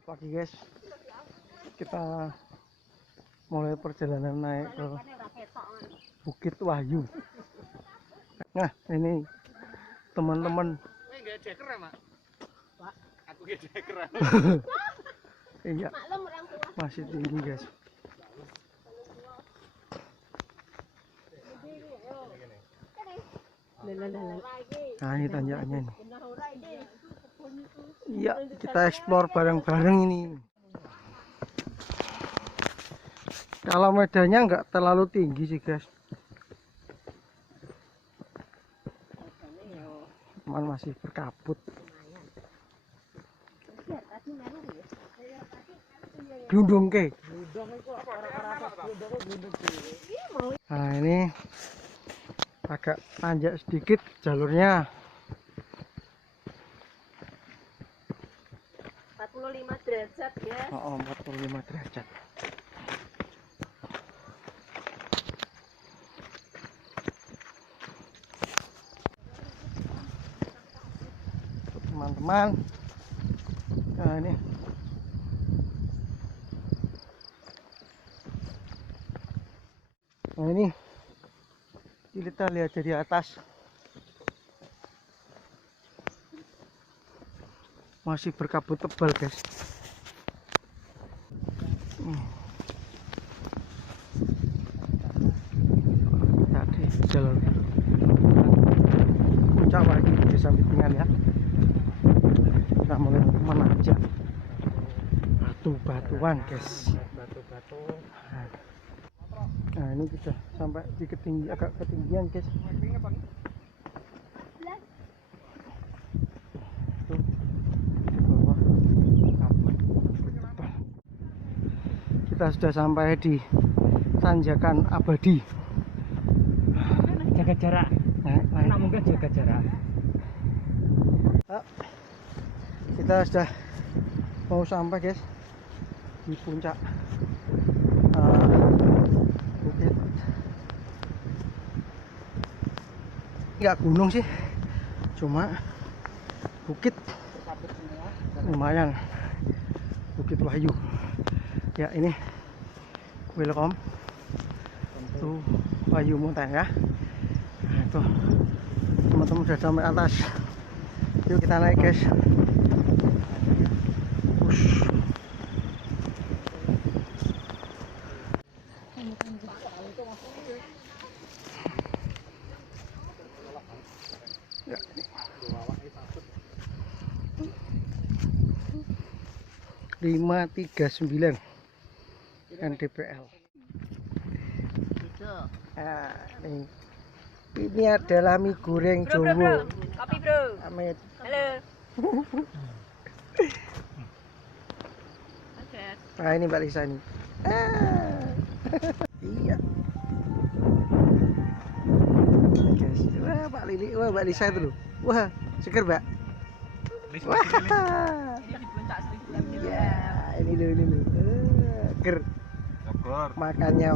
Selamat pagi guys, kita mulai perjalanan naik ke Bukit Wahyu. Nah ini teman-teman. Iya, masih tinggi guys. Nah ini tanjakannya nih. Iya, kita explore bareng-bareng ini. Kalau medannya nggak terlalu tinggi sih guys, cuman masih berkabut. Glundung ke. Nah ini agak tanjak sedikit jalurnya. 45 derajat ya. Oh, 45 derajat. Teman-teman, nah ini kita lihat dari atas masih berkabut tebal guys. Kita di jalan puncak lagi di sampingan ya. Kita mulai menanjak batu-batuan guys. Nah ini kita sampai di agak ketinggian guys. Kita sudah sampai di tanjakan abadi. Jaga jarak. Nah, mungkin jaga jarak. Kita sudah mau sampai guys di puncak bukit. Nggak gunung sih, cuma bukit. Lumayan, Bukit Wahyu. Ya ini welcome to Wahyu Mountain ya. Nah, itu teman-teman sudah sampai atas. Yuk kita naik guys. Ush. Ya, ini. 539 NDPL. Nah, ini adalah mie goreng Jowo. Kopi bro. Amit. Halo. Nah ini Mbak Lisa nih. Iya. Guys, wah Mbak Lili, wah Mbak Lisa itu loh. Wah, seger Mbak. Wah. Iya, ini loh. Seger. Makannya.